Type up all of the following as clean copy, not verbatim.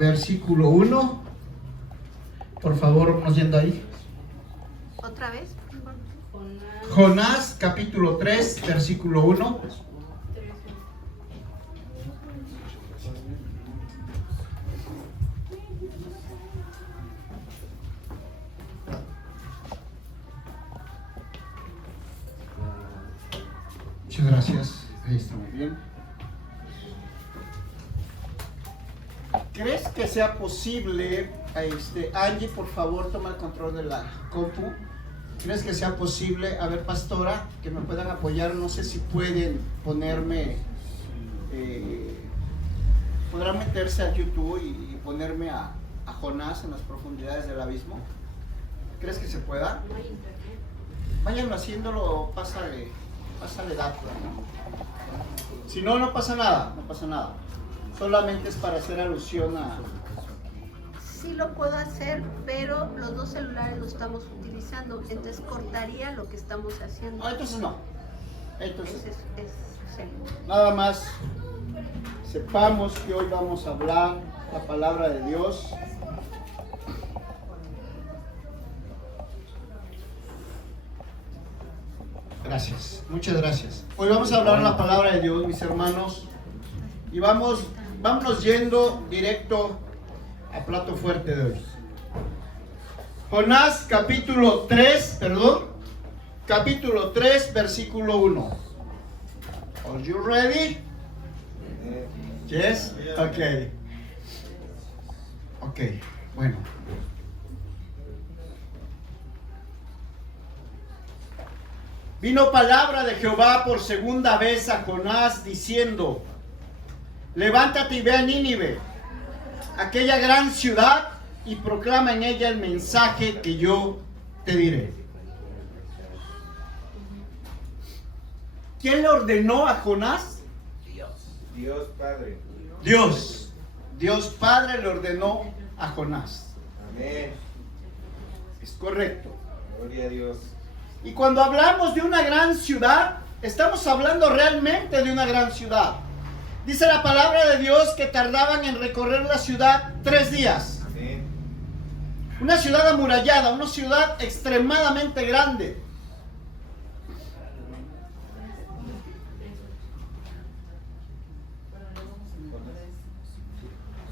versículo 1. Por favor, vamos yendo ahí. ¿Otra vez? Jonás, capítulo 3, versículo 1. Muchas gracias. Ahí está muy bien. ¿Crees que sea posible, Angie, por favor, toma el control de la compu? ¿Crees que sea posible, a ver, pastora, que me puedan apoyar? No sé si pueden ponerme, podrán meterse a YouTube y ponerme a Jonás en las profundidades del abismo. ¿Crees que se pueda? Vayan haciéndolo, pásale datos, ¿no? Si no, no pasa nada, no pasa nada. Solamente es para hacer alusión a... Sí lo puedo hacer, pero los dos celulares los estamos utilizando, entonces cortaría lo que estamos haciendo. No, entonces no. Entonces, Sí. nada más sepamos que hoy vamos a hablar la palabra de Dios. Gracias, muchas gracias. Hoy vamos a hablar la palabra de Dios, mis hermanos, y vámonos yendo directo a plato fuerte de hoy. Jonás capítulo 3, versículo 1. Are you ready? Yes? Okay. Okay, bueno. Vino palabra de Jehová por segunda vez a Jonás diciendo: levántate y ve a Nínive, aquella gran ciudad, y proclama en ella el mensaje que yo te diré. ¿Quién le ordenó a Jonás? Dios Padre. Dios Padre le ordenó a Jonás. Amén. Es correcto. Gloria a Dios. Y cuando hablamos de una gran ciudad, estamos hablando realmente de una gran ciudad. Dice la palabra de Dios que tardaban en recorrer la ciudad 3 días. Amén. Una ciudad amurallada, una ciudad extremadamente grande.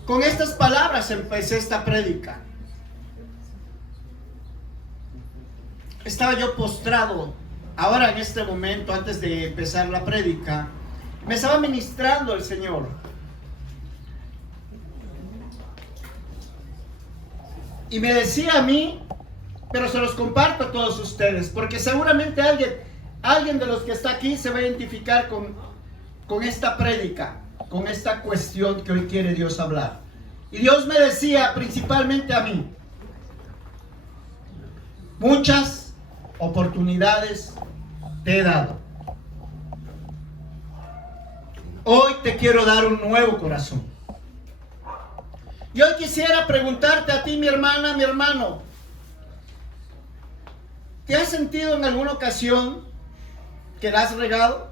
Con estas palabras empecé esta prédica. Estaba yo postrado, ahora en este momento, antes de empezar la prédica, me estaba ministrando el Señor. Y me decía a mí, pero se los comparto a todos ustedes, porque seguramente alguien de los que está aquí se va a identificar con esta prédica, con esta cuestión que hoy quiere Dios hablar. Y Dios me decía principalmente a mí: muchas oportunidades te he dado. Hoy te quiero dar un nuevo corazón. Y hoy quisiera preguntarte a ti, mi hermana, mi hermano, ¿te has sentido en alguna ocasión que la has regado?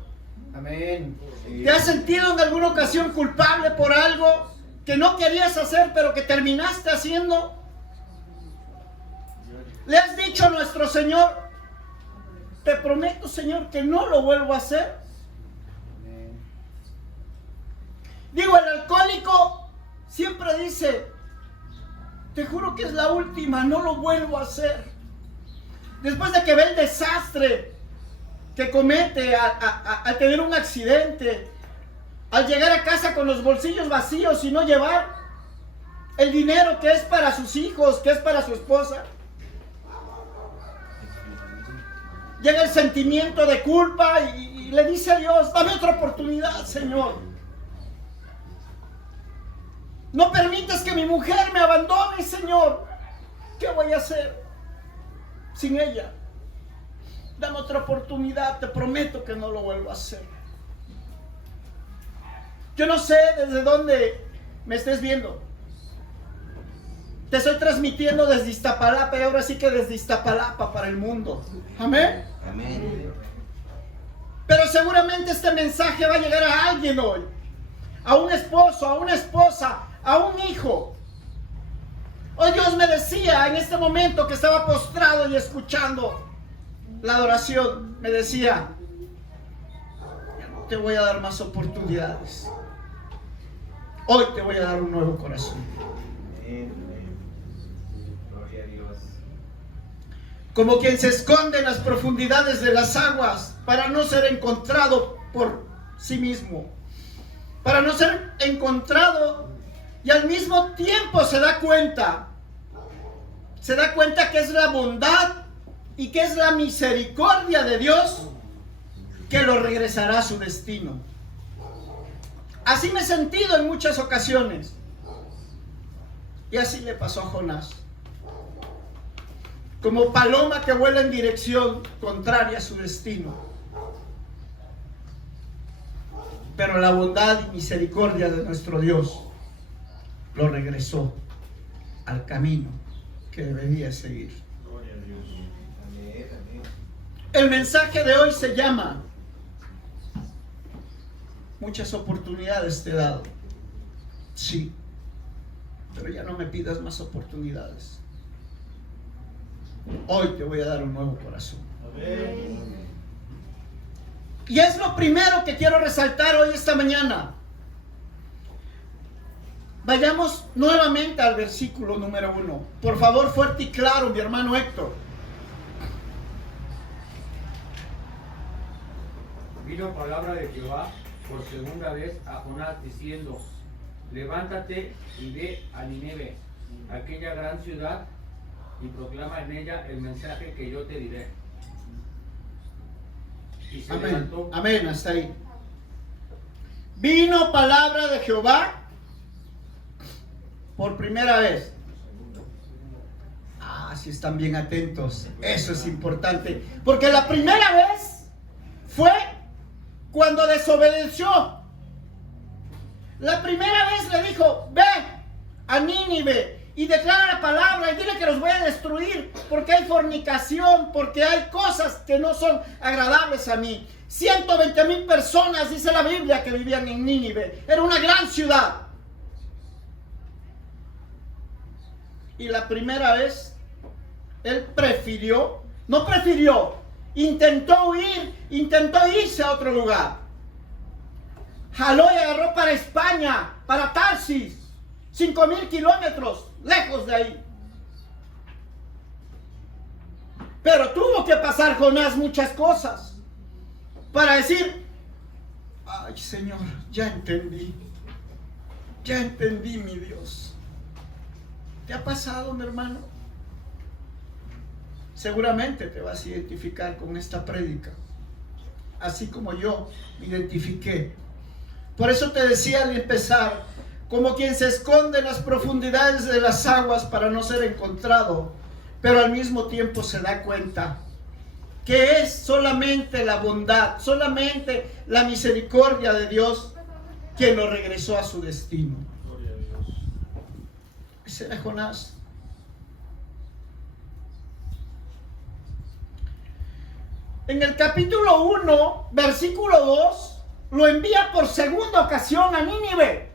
Amén. ¿Te has sentido en alguna ocasión culpable por algo que no querías hacer, pero que terminaste haciendo? ¿Le has dicho a nuestro Señor: te prometo, Señor, que no lo vuelvo a hacer? Digo, el alcohólico siempre dice: te juro que es la última, no lo vuelvo a hacer. Después de que ve el desastre que comete al tener un accidente, al llegar a casa con los bolsillos vacíos y no llevar el dinero que es para sus hijos, que es para su esposa, llega el sentimiento de culpa y le dice a Dios: dame otra oportunidad, Señor. No permitas que mi mujer me abandone, Señor. ¿Qué voy a hacer sin ella? Dame otra oportunidad, te prometo que no lo vuelvo a hacer. Yo no sé desde dónde me estés viendo. Te estoy transmitiendo desde Iztapalapa, y ahora sí que desde Iztapalapa para el mundo. Amén. Amén. Pero seguramente este mensaje va a llegar a alguien hoy. A un esposo, a una esposa, a un hijo en este momento que estaba postrado y escuchando la adoración, me decía: te voy a dar más oportunidades. Hoy te voy a dar un nuevo corazón. Amén. Gloria a Dios. Como quien se esconde en las profundidades de las aguas para no ser encontrado por sí mismo. Para no ser encontrado, y al mismo tiempo se da cuenta que es la bondad y que es la misericordia de Dios que lo regresará a su destino. Así me he sentido en muchas ocasiones. Y así le pasó a Jonás. Como paloma que vuela en dirección contraria a su destino. Pero la bondad y misericordia de nuestro Dios lo regresó al camino que debería seguir. Gloria a Dios. Amén. Amén. El mensaje de hoy se llama: muchas oportunidades te he dado. Sí, pero ya no me pidas más oportunidades. Hoy te voy a dar un nuevo corazón. Amén. Y es lo primero que quiero resaltar hoy esta mañana. Vayamos nuevamente al versículo número 1. Por favor, fuerte y claro, mi hermano Héctor. Vino palabra de Jehová por segunda vez a Jonás diciendo: levántate y ve a Nínive, aquella gran ciudad, y proclama en ella el mensaje que yo te diré. Y se Amén. levantó. Amén, hasta ahí. Vino palabra de Jehová por primera vez. Si están bien atentos, eso es importante, porque la primera vez fue cuando desobedeció. La primera vez le dijo: ve a Nínive y declara la palabra y dile que los voy a destruir, porque hay fornicación, porque hay cosas que no son agradables a mí. 120,000 personas, dice la Biblia, que vivían en Nínive. Era una gran ciudad. Y la primera vez él intentó huir, intentó irse a otro lugar. Jaló y agarró para España, para Tarsis, 5,000 kilómetros lejos de ahí. Pero tuvo que pasar Jonás muchas cosas para decir: ay, Señor, ya entendí, mi Dios. ¿Te ha pasado, mi hermano? Seguramente te vas a identificar con esta prédica, así como yo me identifiqué. Por eso te decía al empezar: como quien se esconde en las profundidades de las aguas para no ser encontrado, pero al mismo tiempo se da cuenta que es solamente la bondad, solamente la misericordia de Dios quien lo regresó a su destino. Gloria a Dios. Ese era Jonás. En el capítulo 1, versículo 2, lo envía por segunda ocasión a Nínive.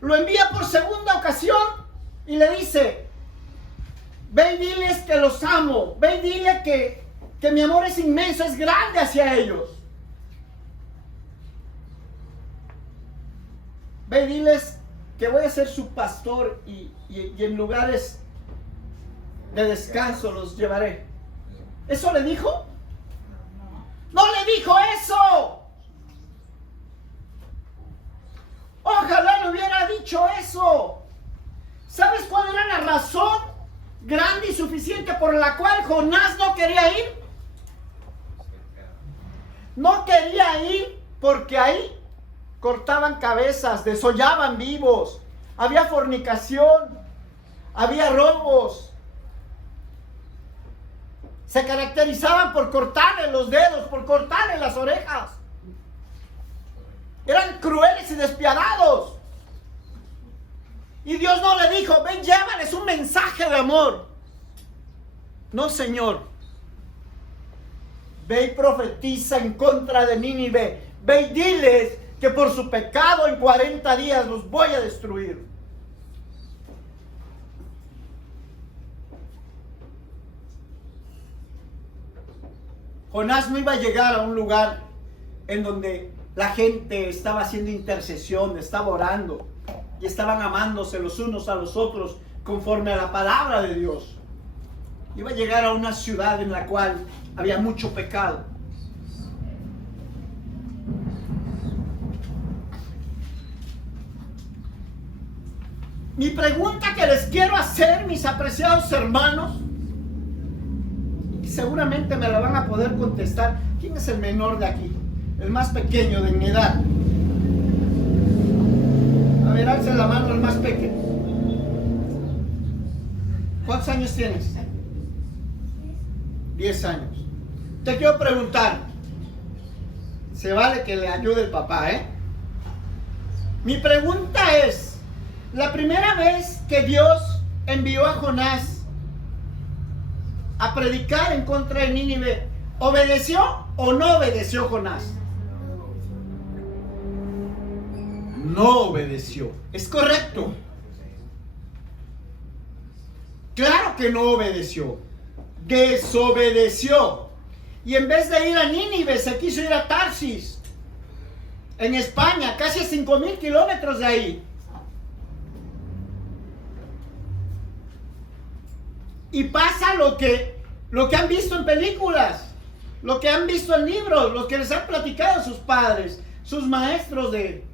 Lo envía por segunda ocasión y le dice: ve y diles que los amo, ve y dile que mi amor es inmenso, es grande hacia ellos. Ve y diles que voy a ser su pastor y en lugares de descanso los llevaré. ¿Eso le dijo? ¡No le dijo eso! Ojalá le hubiera dicho eso. ¿Sabes cuál era la razón grande y suficiente por la cual Jonás no quería ir? No quería ir porque ahí cortaban cabezas, desollaban vivos, había fornicación, había robos. Se caracterizaban por cortarle los dedos, por cortarle las orejas. Eran crueles y despiadados. Y Dios no le dijo: ven, llévales un mensaje de amor. No, Señor. Ve y profetiza en contra de Nínive. Ve y diles que por su pecado en 40 días los voy a destruir. Jonás no iba a llegar a un lugar en donde la gente estaba haciendo intercesión, estaba orando y estaban amándose los unos a los otros conforme a la palabra de Dios. Iba a llegar a una ciudad en la cual había mucho pecado. Mi pregunta que les quiero hacer, mis apreciados hermanos, y seguramente me la van a poder contestar. ¿Quién es el menor de aquí? El más pequeño de mi edad. A ver, alce la mano el más pequeño. ¿Cuántos años tienes? 10 años. Te quiero preguntar. Se vale que le ayude el papá, ¿eh? Mi pregunta es, la primera vez que Dios envió a Jonás a predicar en contra de Nínive, ¿obedeció o no obedeció Jonás? No obedeció. ¿Es correcto? Claro que no obedeció. Desobedeció. Y en vez de ir a Nínive, se quiso ir a Tarsis, en España, casi a 5,000 kilómetros de ahí. Y pasa lo que han visto en películas, lo que han visto en libros, lo que les han platicado sus padres, sus maestros de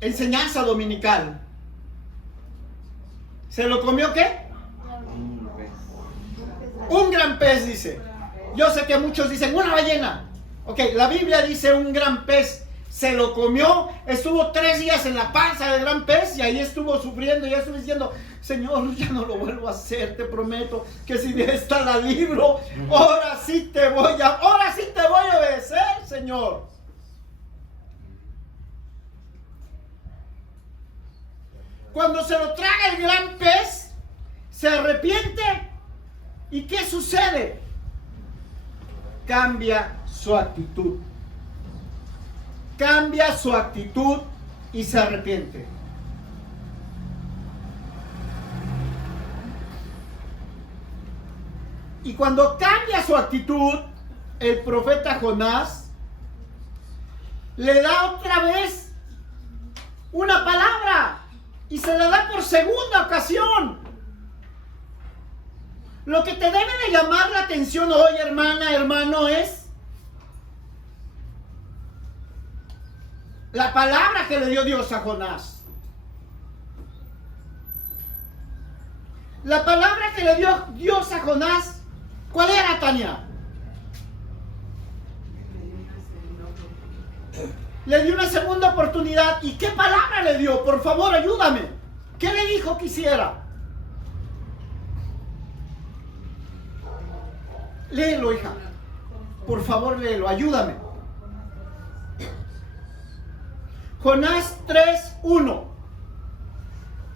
enseñanza dominical. ¿Se lo comió qué? Un gran pez, dice. Yo sé que muchos dicen una ballena. Ok, la Biblia dice un gran pez. Se lo comió, estuvo 3 días en la panza del gran pez y ahí estuvo sufriendo y ya estuvo diciendo: Señor, ya no lo vuelvo a hacer, te prometo que si de esta la libro, ahora sí te voy a obedecer, Señor. Cuando se lo traga el gran pez, se arrepiente. ¿Y qué sucede? Cambia su actitud. Cambia su actitud y se arrepiente. Y cuando cambia su actitud, el profeta Jonás le da otra vez una palabra y se la da por segunda ocasión. Lo que te debe de llamar la atención hoy, hermana, hermano, es la palabra que le dio Dios a Jonás. La palabra que le dio Dios a Jonás, ¿cuál era, Tania? Le dio una segunda oportunidad. ¿Y qué palabra le dio? Por favor, ayúdame. ¿Qué le dijo que hiciera? Léelo, hija. Por favor, léelo. Ayúdame. Jonás 3:1.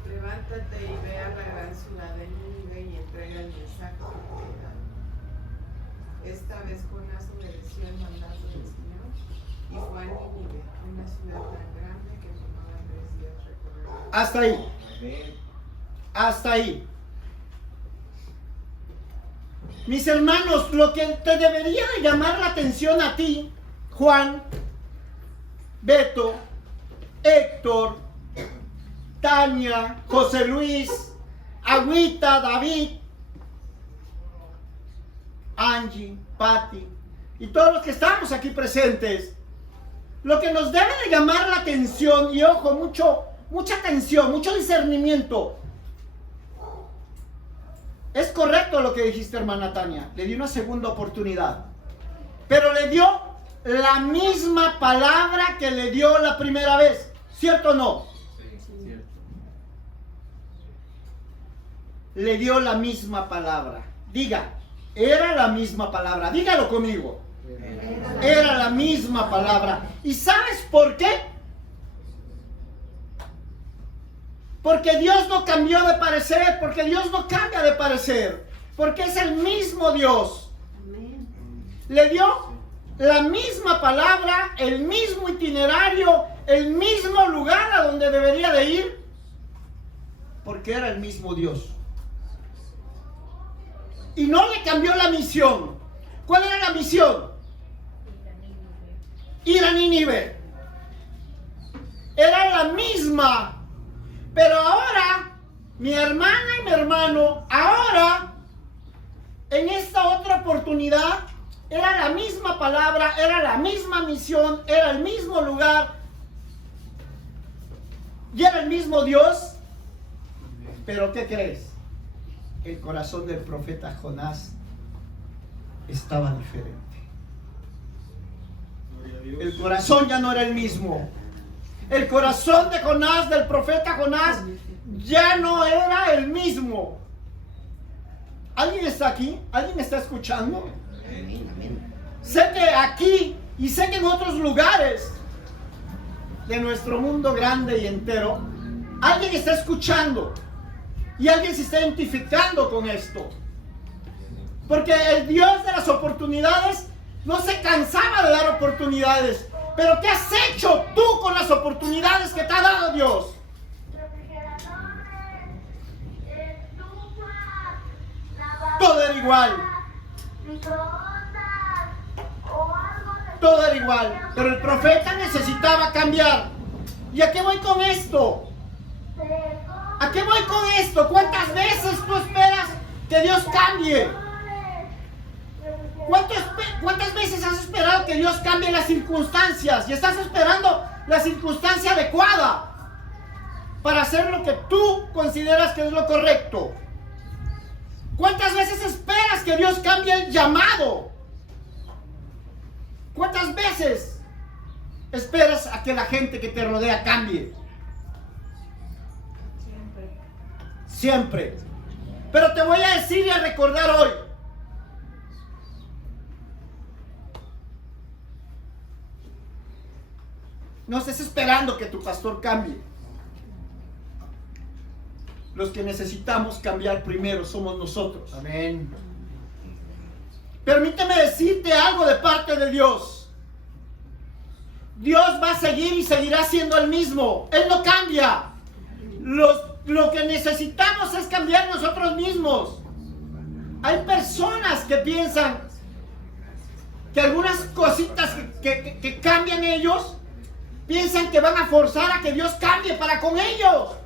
Levántate y ve a la gran ciudad de Nínive y entrega el mensaje que te he dado. Esta vez Jonás obedeció el mandato del Señor y fue a Nínive, una ciudad tan grande que tomaba 3 días recorrerla. Hasta ahí. Amén. Hasta ahí. Mis hermanos, lo que te debería de llamar la atención a ti, Juan, Beto, Héctor, Tania, José Luis, Agüita, David, Angie, Patti y todos los que estamos aquí presentes, lo que nos debe de llamar la atención, y ojo, mucha atención, mucho discernimiento. Es correcto lo que dijiste, hermana Tania. Le dio una segunda oportunidad, pero le dio la misma palabra que le dio la primera vez. ¿Cierto o no? Sí, cierto. Le dio la misma palabra. Diga, era la misma palabra. Dígalo conmigo. Era la misma palabra. ¿Y sabes por qué? Porque Dios no cambió de parecer, porque Dios no cambia de parecer, porque es el mismo Dios. Amén. Le dio la misma palabra, el mismo itinerario, el mismo lugar a donde debería de ir, porque era el mismo Dios. y no le cambió la misión. ¿Cuál era la misión? Ir a Nínive. Era la misma. Pero ahora, mi hermana y mi hermano, ahora, en esta otra oportunidad, era la misma palabra, era la misma misión, era el mismo lugar, y era el mismo Dios. Pero ¿qué crees? El corazón del profeta Jonás estaba diferente. El corazón ya no era el mismo. El corazón de Jonás, del profeta Jonás, ya no era el mismo. ¿Alguien está aquí? ¿Alguien está escuchando? Sé que aquí y sé que en otros lugares de nuestro mundo grande y entero, alguien está escuchando y alguien se está identificando con esto. Porque el Dios de las oportunidades no se cansaba de dar oportunidades. Pero ¿qué has hecho tú con las oportunidades que te ha dado Dios? Todo era igual. Todo era igual. Pero el profeta necesitaba cambiar. ¿Y a qué voy con esto? ¿A qué voy con esto? ¿Cuántas veces tú esperas que Dios cambie? ¿Cuántas veces has esperado que Dios cambie las circunstancias? Y estás esperando la circunstancia adecuada para hacer lo que tú consideras que es lo correcto. ¿Cuántas veces esperas que Dios cambie el llamado? ¿Cuántas veces esperas a que la gente que te rodea cambie? Siempre. Pero te voy a decir y a recordar hoy. No estés esperando que tu pastor cambie. Los que necesitamos cambiar primero somos nosotros. Amén. Permíteme decirte algo de parte de Dios. Dios va a seguir y seguirá siendo el mismo. Él no cambia. Lo que necesitamos es cambiar nosotros mismos. Hay personas que piensan que algunas cositas que cambian ellos, piensan que van a forzar a que Dios cambie para con ellos.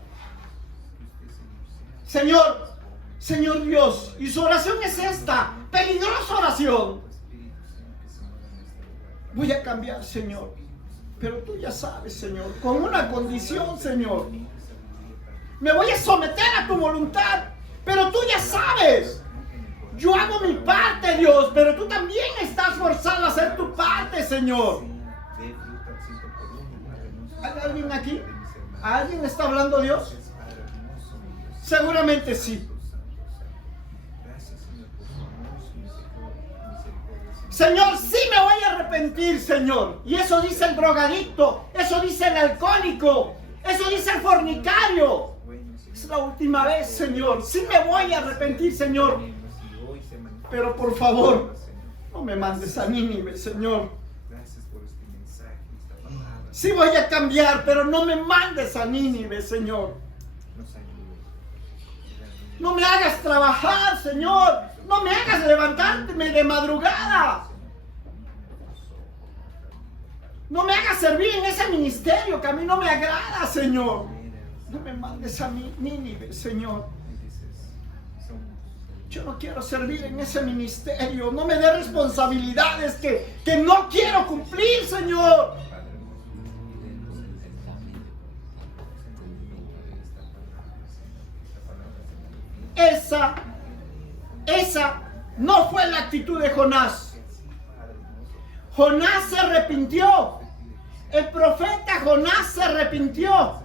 Señor Dios, y su oración es esta, peligrosa oración. Voy a cambiar, Señor, pero tú ya sabes, Señor, con una condición, Señor. Me voy a someter a tu voluntad, pero tú ya sabes. Yo hago mi parte, Dios, pero tú también estás forzado a hacer tu parte, Señor. ¿Hay alguien aquí? ¿Alguien está hablando Dios? Seguramente sí. Señor, sí me voy a arrepentir, Señor. Y eso dice el drogadicto, eso dice el alcohólico, eso dice el fornicario. Es la última vez, Señor. Sí me voy a arrepentir, Señor. Pero por favor, no me mandes a Nínive, Señor. Sí voy a cambiar, pero no me mandes a Nínive, Señor. No me hagas trabajar, Señor. No me hagas levantarme de madrugada. No me hagas servir en ese ministerio que a mí no me agrada, Señor. No me mandes a mí, Nínive, Señor. Yo no quiero servir en ese ministerio. No me dé responsabilidades que no quiero cumplir, Señor. Esa no fue la actitud de Jonás. Jonás se arrepintió. El profeta Jonás se arrepintió.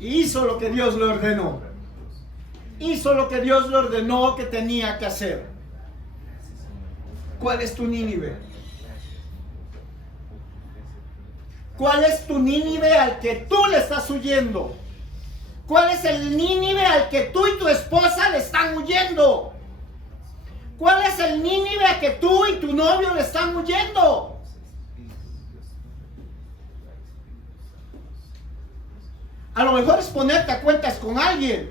Y hizo lo que Dios le ordenó. Hizo lo que Dios le ordenó que tenía que hacer. ¿Cuál es tu Nínive? ¿Cuál es tu Nínive al que tú le estás huyendo? ¿Cuál es el Nínive al que tú y tu esposa le están huyendo? ¿Cuál es el Nínive al que tú y tu novio le están huyendo? A lo mejor es ponerte a cuentas con alguien.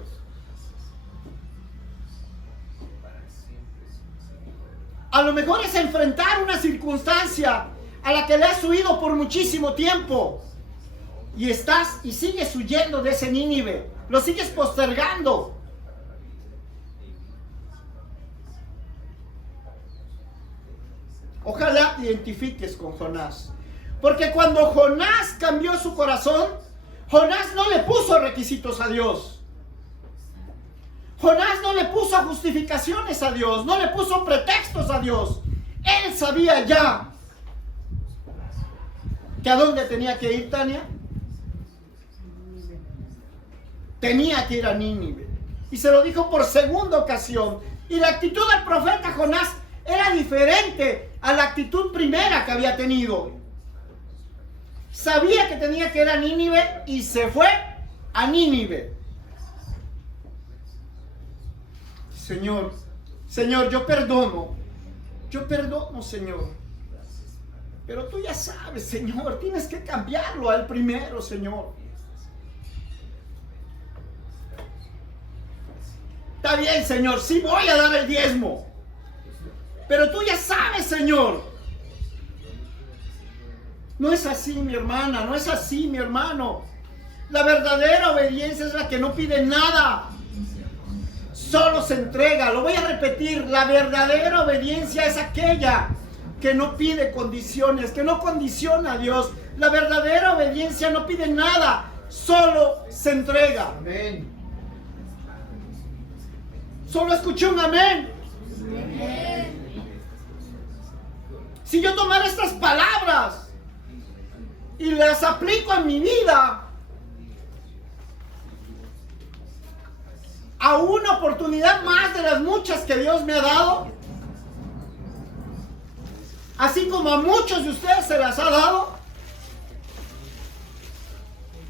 A lo mejor es enfrentar una circunstancia a la que le has huido por muchísimo tiempo. Y sigues huyendo de ese Nínive. Lo sigues postergando. Ojalá te identifiques con Jonás. Porque cuando Jonás cambió su corazón, Jonás no le puso requisitos a Dios. Jonás no le puso justificaciones a Dios, no le puso pretextos a Dios. Él sabía ya que a dónde tenía que ir, Tania. Tenía que ir a Nínive. Y se lo dijo por segunda ocasión. Y la actitud del profeta Jonás era diferente a la actitud primera que había tenido. Sabía que tenía que ir a Nínive y se fue a Nínive. Señor, yo perdono, Señor. Pero tú ya sabes, Señor, tienes que cambiarlo al primero, Señor. Está bien, Señor, sí voy a dar el diezmo. Pero tú ya sabes, Señor. No es así, mi hermana, no es así, mi hermano. La verdadera obediencia es la que no pide nada. Solo se entrega. Lo voy a repetir. La verdadera obediencia es aquella que no pide condiciones, que no condiciona a Dios. La verdadera obediencia no pide nada. Solo se entrega. Amén. Solo escuché un amén. Si yo tomara estas palabras y las aplico en mi vida, a una oportunidad más de las muchas que Dios me ha dado, así como a muchos de ustedes se las ha dado,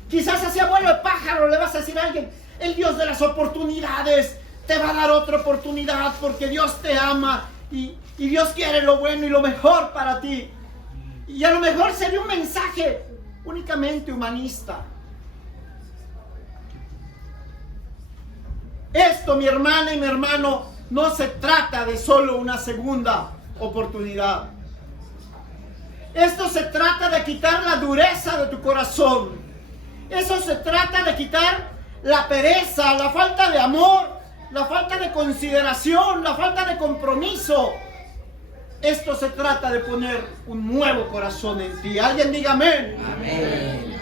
quizás así abuelo de pájaro le vas a decir a alguien, el Dios de las oportunidades te va a dar otra oportunidad porque Dios te ama y Dios quiere lo bueno y lo mejor para ti. Y a lo mejor sería un mensaje únicamente humanista. Esto, mi hermana y mi hermano, no se trata de solo una segunda oportunidad. Esto se trata de quitar la dureza de tu corazón. Eso se trata de quitar la pereza, la falta de amor, la falta de consideración, la falta de compromiso. Esto se trata de poner un nuevo corazón en ti. Alguien diga amén. Amén.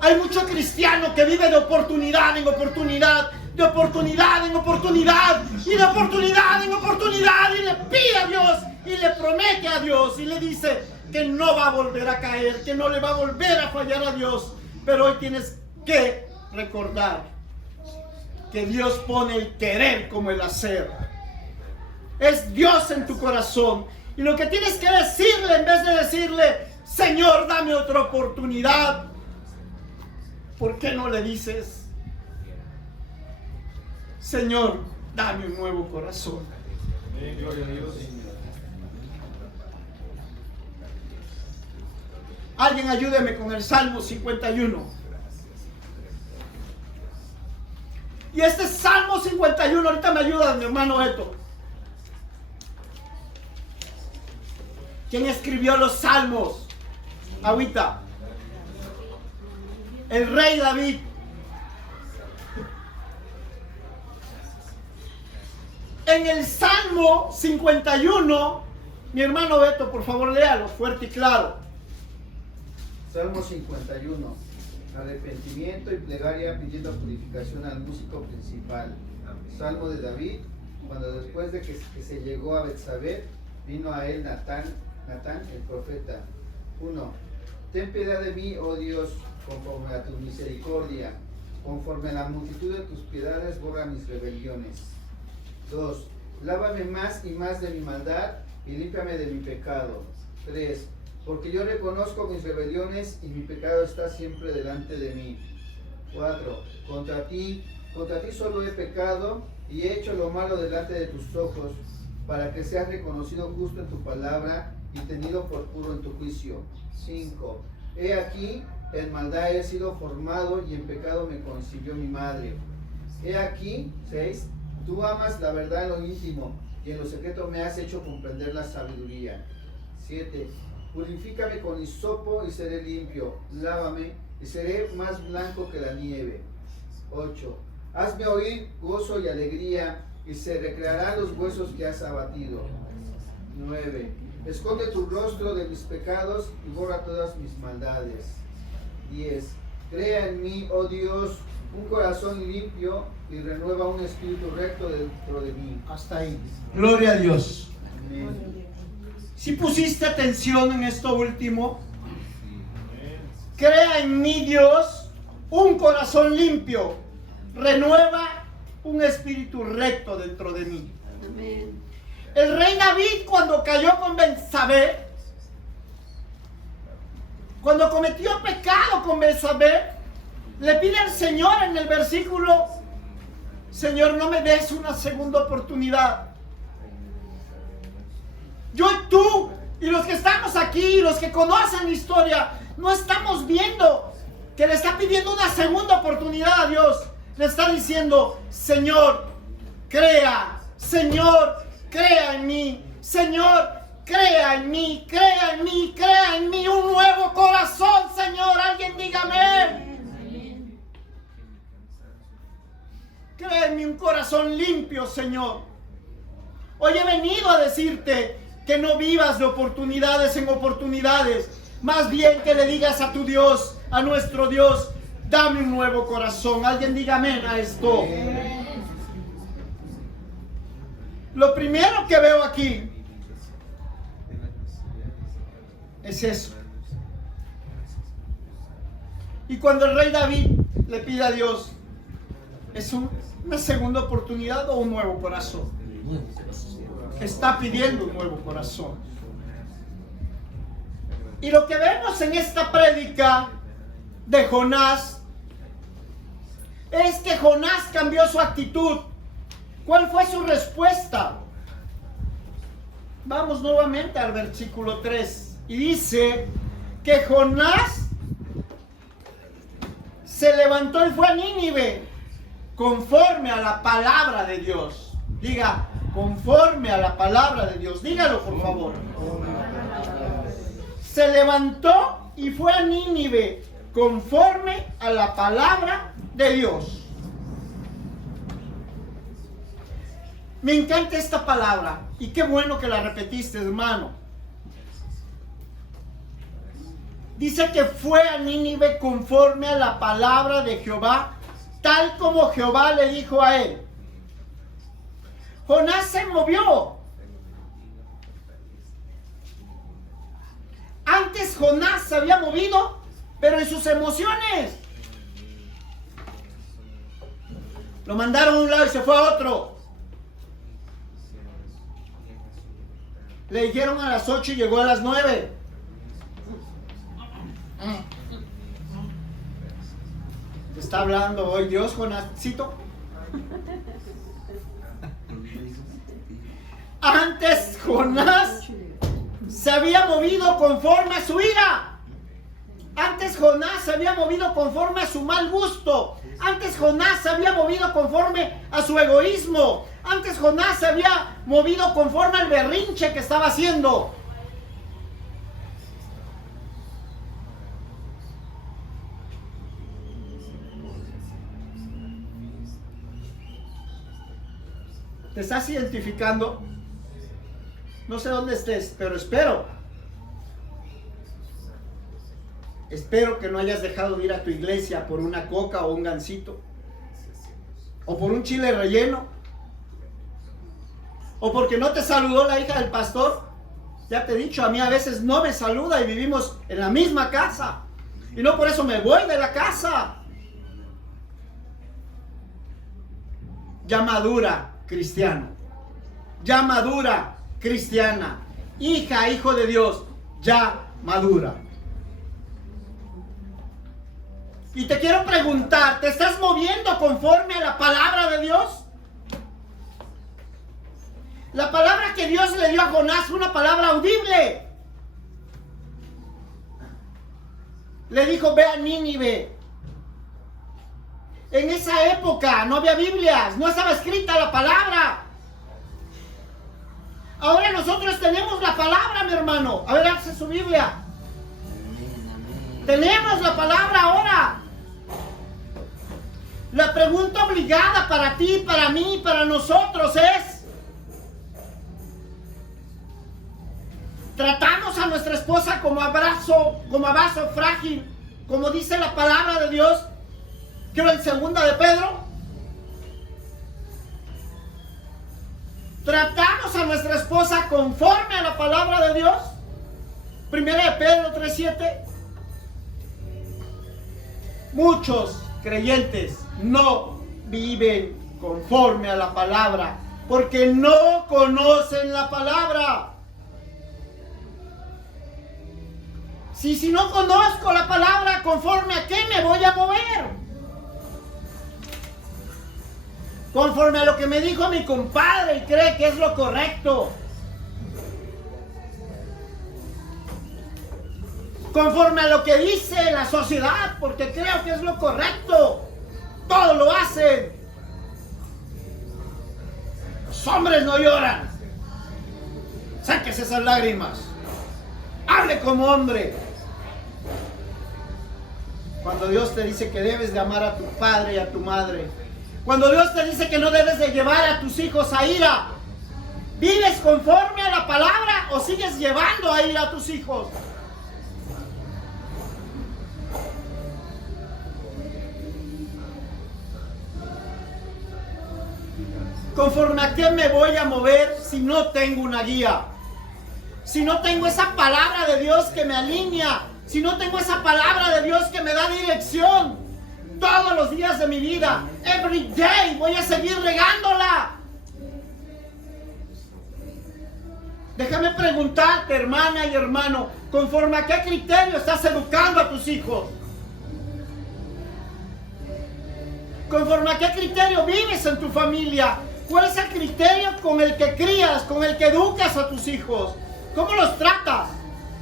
Hay mucho cristiano que vive de oportunidad en oportunidad, de oportunidad en oportunidad, y de oportunidad en oportunidad, y le pide a Dios, y le promete a Dios, y le dice que no va a volver a caer, que no le va a volver a fallar a Dios. Pero hoy tienes que recordar que Dios pone el querer como el hacer. Es Dios en tu corazón. Y lo que tienes que decirle, en vez de decirle, Señor, dame otra oportunidad, ¿por qué no le dices, Señor, dame un nuevo corazón? Gloria a Dios. Alguien ayúdeme con el Salmo 51. Y este Salmo 51, ahorita me ayuda mi hermano Beto. ¿Quién escribió los salmos? Ahorita. El rey David. En el Salmo 51, mi hermano Beto, por favor, léalo fuerte y claro. Salmo 51. Arrepentimiento y plegaria pidiendo purificación al músico principal. Salmo de David, cuando después de que se llegó a Betsabé, vino a él Natán el profeta. 1. Ten piedad de mí, oh Dios, conforme a tu misericordia, conforme a la multitud de tus piedades, borra mis rebeliones. 2. Lávame más y más de mi maldad y límpiame de mi pecado. 3. Porque yo reconozco mis rebeliones y mi pecado está siempre delante de mí. 4. Contra ti solo he pecado y he hecho lo malo delante de tus ojos, para que seas reconocido justo en tu palabra y tenido por puro en tu juicio. 5. He aquí, en maldad he sido formado y en pecado me concibió mi madre. He aquí, 6. Tú amas la verdad en lo íntimo y en lo secreto me has hecho comprender la sabiduría. 7. Purifícame con hisopo y seré limpio, lávame y seré más blanco que la nieve. 8. Hazme oír gozo y alegría, y se recrearán los huesos que has abatido. 9. Esconde tu rostro de mis pecados y borra todas mis maldades. 10. Crea en mí, oh Dios, un corazón limpio y renueva un espíritu recto dentro de mí. Hasta ahí. Gloria a Dios. Amén. Si pusiste atención en esto último, crea en mí, Dios, un corazón limpio, renueva un espíritu recto dentro de mí. Amén. El rey David, cuando cayó con Betsabé, cuando cometió pecado con Betsabé, le pide al Señor en el versículo: Señor, no me des una segunda oportunidad. Yo y tú, y los que estamos aquí, y los que conocen la historia, no estamos viendo que le está pidiendo una segunda oportunidad a Dios. Le está diciendo: Señor, crea. Señor, crea en mí. Señor, crea en mí. Crea en mí. Crea en mí un nuevo corazón, Señor. Alguien diga amén. Crea en mí un corazón limpio, Señor. Hoy he venido a decirte que no vivas de oportunidades en oportunidades. Más bien que le digas a tu Dios, a nuestro Dios: dame un nuevo corazón. Alguien diga amén a esto. Lo primero que veo aquí es eso. Y cuando el rey David le pide a Dios, ¿es una segunda oportunidad o un nuevo corazón? Está pidiendo un nuevo corazón. Y lo que vemos en esta prédica de Jonás es que Jonás cambió su actitud. ¿Cuál fue su respuesta? Vamos nuevamente al versículo 3. Y dice que Jonás se levantó y fue a Nínive conforme a la palabra de Dios. Diga, conforme a la palabra de Dios. Dígalo, por favor. Se levantó y fue a Nínive conforme a la palabra de Dios. Me encanta esta palabra y qué bueno que la repetiste, hermano. Dice que fue a Nínive conforme a la palabra de Jehová, tal como Jehová le dijo a él. Jonás se movió. Antes Jonás se había movido, pero en sus emociones. Lo mandaron a un lado y se fue a otro. Le dijeron a las 8 y llegó a las 9. ¿Te está hablando hoy Dios, Jonáscito? Antes Jonás se había movido conforme a su ira. Antes Jonás se había movido conforme a su mal gusto. Antes Jonás se había movido conforme a su egoísmo. Antes Jonás se había movido conforme al berrinche que estaba haciendo. ¿Te estás identificando? No sé dónde estés, pero espero que no hayas dejado de ir a tu iglesia por una coca o un gansito, o por un chile relleno, o porque no te saludó la hija del pastor. Ya te he dicho, a mí a veces no me saluda y vivimos en la misma casa, y no por eso me voy de la casa. Ya madura, cristiano. Ya madura, cristiana. Hija, hijo de Dios, ya madura. Y te quiero preguntar, ¿te estás moviendo conforme a la palabra de Dios? La palabra que Dios le dio a Jonás fue una palabra audible. Le dijo: ve a Nínive. En esa época no había Biblias, no estaba escrita la palabra. Ahora nosotros tenemos la palabra, mi hermano. A ver, hace su Biblia. Tenemos la palabra ahora. La pregunta obligada para ti, para mí, para nosotros es: ¿tratamos a nuestra esposa como abrazo frágil, como dice la palabra de Dios? Creo en 2 de Pedro. ¿Tratamos a nuestra esposa conforme a la palabra de Dios? 1 de Pedro 3:7. Muchos creyentes no viven conforme a la palabra porque no conocen la palabra. Si no conozco la palabra, ¿conforme a qué me voy a mover? Conforme a lo que me dijo mi compadre y cree que es lo correcto. Conforme a lo que dice la sociedad, porque creo que es lo correcto. Todo lo hacen. Los hombres no lloran. Sáquese esas lágrimas. Hable como hombre. Cuando Dios te dice que debes de amar a tu padre y a tu madre. Cuando Dios te dice que no debes de llevar a tus hijos a ira. ¿Vives conforme a la palabra o sigues llevando a ira a tus hijos? ¿Conforme a qué me voy a mover si no tengo una guía? Si no tengo esa palabra de Dios que me alinea, si no tengo esa palabra de Dios que me da dirección todos los días de mi vida, every day voy a seguir regándola. Déjame preguntarte, hermana y hermano, ¿conforme a qué criterio estás educando a tus hijos? ¿Conforme a qué criterio vives en tu familia? ¿Cuál es el criterio con el que crías, con el que educas a tus hijos? ¿Cómo los tratas?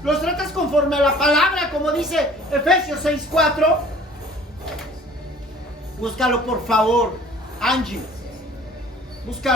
¿Los tratas conforme a la palabra, como dice Efesios 6:4? Búscalo, por favor, Angie. Búscalo.